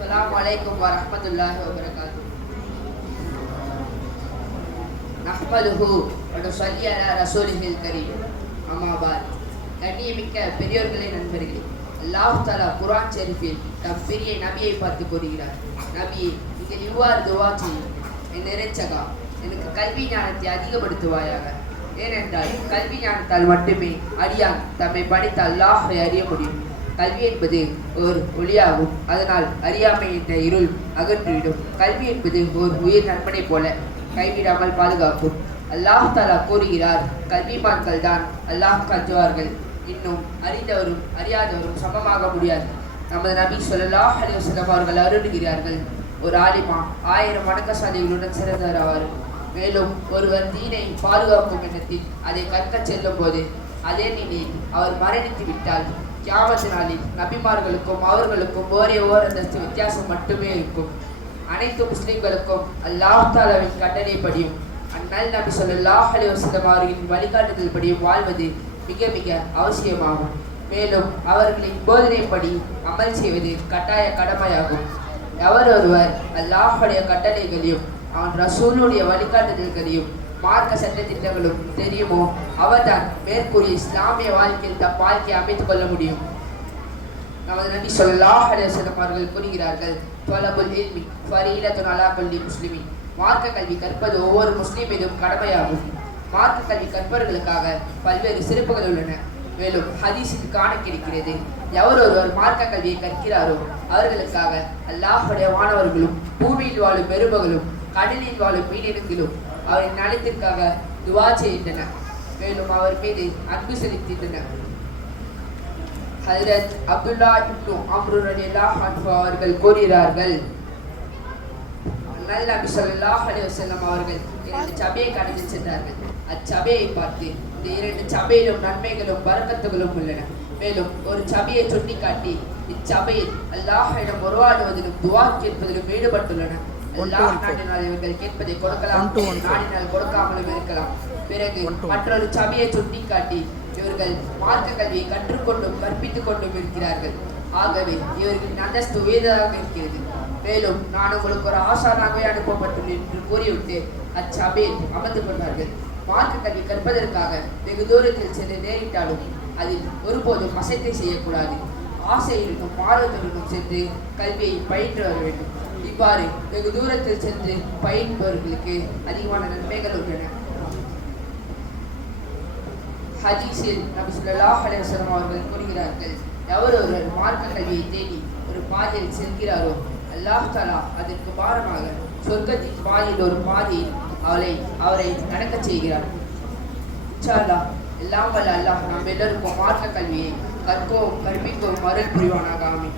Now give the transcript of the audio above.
السلام عليكم ورحمة الله وبركاته نحمده ونصلي على رسوله الكريم أما بعد கண்ணியமிக்க பெரியோர்களே நண்பர்களே அல்லாஹ் தாலா குர்ஆன் ஷெரீஃபில் தம் பெரிய நபியை பார்த்து கூறுகிறார் நபியே நீங்கள் இவ்வாறு துவா செய்யும் என் நிறைச்சகா எனக்கு கல்வி ஞானத்தை அதிகப்படுத்துவாயாக ஏனென்றால் கல்வி ஞானத்தால் மட்டுமே அடியான் தம்மை படித்த அல்லாஹை அறிய முடியும் கல்வி என்பது ஒரு ஒளியாகும். அதனால் அறியாமை என்ற இருள் அகன்றுவிடும் கல்வி என்பது ஒரு உயிர் நண்பனை போல கைவிடாமல் பாதுகாக்கும். அல்லாஹ் தாலா கூறுகிறார் கல்விமான்கள் தான் அல்லாஹ் கஞ்சுவார்கள் இன்னும் அறிந்தவரும் அறியாதவரும் சமமாக முடியாது. நமது நபி சொல்லலா அலைஹி அவர்கள் அருளுகிறார்கள் ஒரு ஆலிமா ஆயிரம் வணக்கசாலிகளுடன் சிறந்தவர் ஆவார் மேலும் ஒருவர் தீனை பாதுகாக்கும் எண்ணத்தில் அதை கற்கச் செல்லும் போது அதே நிலையில் அவர் மரணித்து விட்டால் கியாமத்து நபிமார்களுக்கும் அவர்களுக்கும் ஒரே ஓர் வித்தியாசம் மட்டுமே இருக்கும். அனைத்து முஸ்லிம்களுக்கும் அல்லாஹ் தாலாவின் கட்டளைப்படியும் அந்நல் நபி சொல்லாஹ் அலைஹி வஸல்லம் அவர்களின் வழிகாட்டுதல் படியும் வாழ்வது மிக மிக அவசியமாகும். மேலும் அவர்களின் போதனைப்படி அமல் செய்வது கட்டாய கடமையாகும். எவர் ஒருவர் அல்லாஹுடைய கட்டளைகளையும் அவன் ரசூலுடைய வழிகாட்டுதல்களையும் மார்க்க சட்ட திட்டங்களும் தெரியுமோ? அவர்தான் மேற்கூறிய இஸ்லாமிய வாழ்க்கையில் தம் வாழ்க்கையை அமைத்துக் கொள்ள முடியும். நமது நபி சொல்லாஹ் அலைஹி அவர்கள் கூறுகிறார்கள் தொலபுல் இல்மி ஃபரீலத்துன் அலா முஸ்லிமின். மார்க்க கல்வி கற்பது ஒவ்வொரு முஸ்லீமிலும் கடமையாகும். மார்க்க கல்வி கற்பவர்களுக்காக பல்வேறு சிறப்புகள் உள்ளன. மேலும் ஹதீஸில் காண கிடைக்கிறது எவர் ஒருவர் மார்க்க கல்வியை கற்கிறாரோ அவர்களுக்காக அல்லாஹுடைய மாணவர்களும் பூமியில் வாழும் பெருமகளும் கடலில் வாழும் மீனினங்களும் அவரின் நலத்திற்காக துவா செய்கின்றன மேலும் அவர் மீது அன்பு செலுத்துகின்றன ஹஜரத் அப்துல்லா இப்னு அம்ரு ரலியல்லாஹு அன்ஹு அவர்கள் கூறுகிறார்கள் அண்ணல் நபி ஸல்லல்லாஹு அலைஹி வஸல்லம் அவர்கள் இரண்டு சபையை கடந்து சென்றார்கள். அச்சபையை பார்த்து இந்த இரண்டு சபையிலும் நன்மைகளும் வரக்கத்துகளும் உள்ளன. மேலும் ஒரு சபையை சுட்டிக்காட்டி இச்சபையில் அல்லாஹிடம் உருவாடுவதிலும் துவா கேட்பதிலும் ஈடுபட்டுள்ளன கேட்பதை கொடுக்கலாம் நாடினால் கொடுக்காமலும் இருக்கலாம் பிறகு மற்றொரு சபையை சுட்டிக்காட்டி இவர்கள் மார்க்க கல்வியை கற்றுக்கொண்டும் கற்பித்துக் கொண்டும் இருக்கிறார்கள் ஆகவே இவர்களின் அந்தஸ்து உயர்ந்ததாக இருக்கிறது. மேலும் நான் உங்களுக்கு ஒரு ஆசானாகவே அனுப்பப்பட்டுள்ளேன் என்று கூறிவிட்டு அச்சபையில் அமர்ந்து கொண்டார்கள். மார்க்க கல்வி கற்பதற்காக வெகு தூரத்தில் சென்று நேரிட்டாலும் அதில் ஒருபோதும் அசைத்தை செய்யக்கூடாது. ஆசையுடனும் ஆர்வத்துடனும் சென்று கல்வியை பயின்று வர வேண்டும். இவ்வாறு வெகு தூரத்தில் சென்று பயின்பவர்களுக்கு அதிகமான நன்மைகள் உள்ளன. ஹதீஸில் நபி ஸல்லல்லாஹு அலைஹி அவர்கள் கூறுகிறார்கள் எவர் ஒருவர் மார்க்க கல்வியை தேடி ஒரு பாதையில் செல்கிறாரோ அல்லாஹ் தாலா அதற்கு பாரமாக சொர்க்கத்தின் பாதையில் ஒரு பாதையில் அவளை அவரை நடக்கச் செய்கிறார் చాలా ಎಲ್ಲ ಬಲ ಅಲ್ಲ ನಮ್ಮೆಲ್ಲರೂ ಮಾತ್ರ ಕಲ್ವಿಯೇ ಕರ್ಕೋ ಕರ್ಮಿಕೋ ಮರಳು ಪುರಿಯೋಣಗಾಮಿ